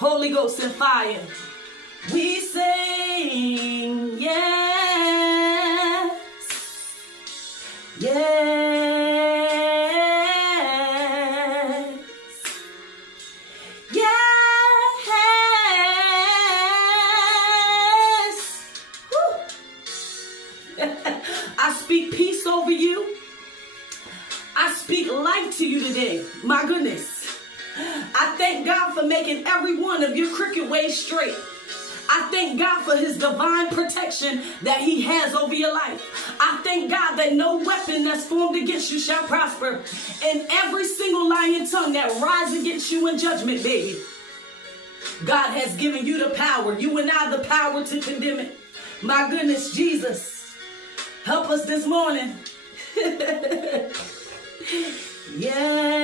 Holy Ghost and fire. We sing, yes, yes, yes. Woo. I speak peace over you. I speak life to you today. My goodness. I thank God for making every one of your crooked ways straight. I thank God for his divine protection that he has over your life. I thank God that no weapon that's formed against you shall prosper. And every single lying tongue that rises against you in judgment, baby, God has given you the power. You and I the power to condemn it. My goodness, Jesus, help us this morning. Yeah.